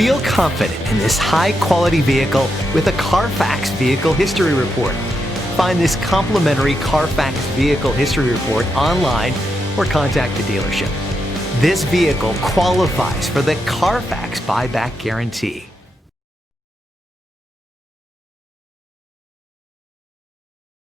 Feel confident in this high-quality vehicle with a Carfax Vehicle History Report. Find this complimentary Carfax Vehicle History Report online or contact the dealership. This vehicle qualifies for the Carfax Buyback Guarantee.